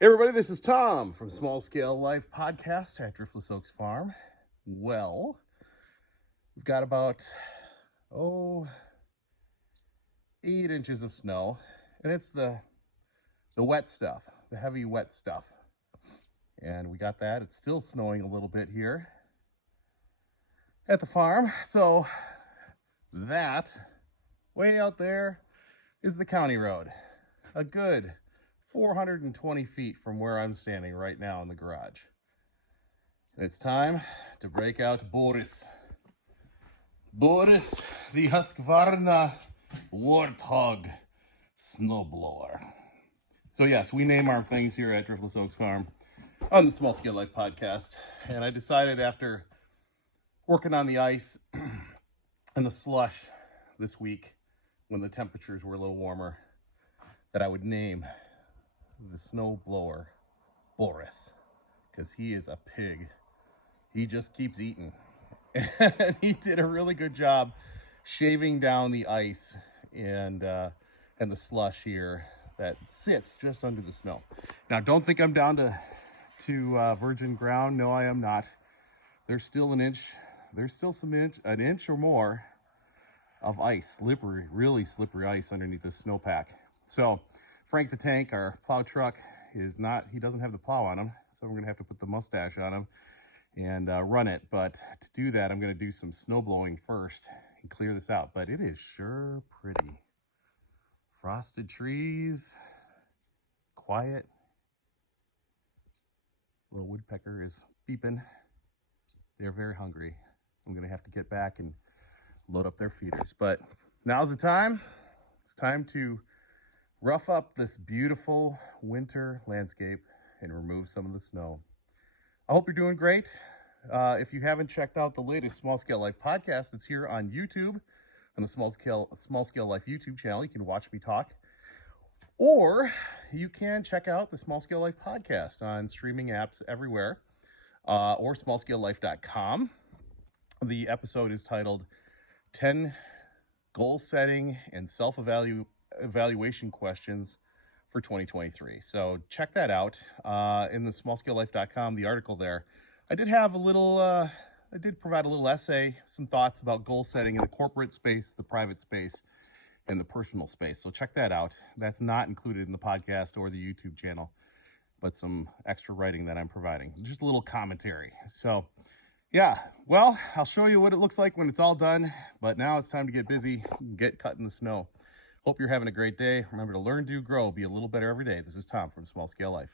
Hey everybody, this is Tom from Small Scale Life Podcast at Driftless Oaks Farm. Well, we've got about 8 inches of snow, and it's the wet stuff, the heavy wet stuff. And we got that. It's still snowing a little bit here at the farm. So that way out there is the county road. A good 420 feet from where I'm standing right now in the garage. And it's time to break out Boris. Boris, the Husqvarna Warpig snowblower. So yes, we name our things here at Driftless Oaks Farm on the Small Scale Life Podcast. And I decided after working on the ice and the slush this week, when the temperatures were a little warmer, that I would name the snowblower Boris, because he is a pig. He just keeps eating. And he did a really good job shaving down the ice and the slush here that sits just under the snow. Now, don't think I'm down to virgin ground. No, I am not. There's still an inch. There's still an inch or more of ice, slippery, really slippery ice underneath this snowpack. So Frank the Tank, our plow truck, he doesn't have the plow on him, so we're gonna have to put the mustache on him and run it. But to do that, I'm gonna do some snow blowing first and clear this out. But it is sure pretty. Frosted trees, quiet. Little woodpecker is beeping. They're very hungry. I'm gonna have to get back and load up their feeders. But now's the time. It's time to rough up this beautiful winter landscape and remove some of the snow. I hope you're doing great. If you haven't checked out the latest Small Scale Life podcast, it's here on YouTube, on the Small Scale Life YouTube channel. You can watch me talk, or you can check out the Small Scale Life podcast on streaming apps everywhere, or smallscalelife.com. The episode is titled 10 Goal Setting and Self-Evaluation Questions for 2023. So check that out in the smallscalelife.com, the article there. I did provide a little essay, some thoughts about goal setting in the corporate space, the private space, and the personal space. So check that out. That's not included in the podcast or the YouTube channel, but some extra writing that I'm providing. Just a little commentary. So yeah, well, I'll show you what it looks like when it's all done, but now it's time to get busy and get cutting the snow. Hope you're having a great day. Remember to learn, do, grow, be a little better every day. This is Tom from Small Scale Life.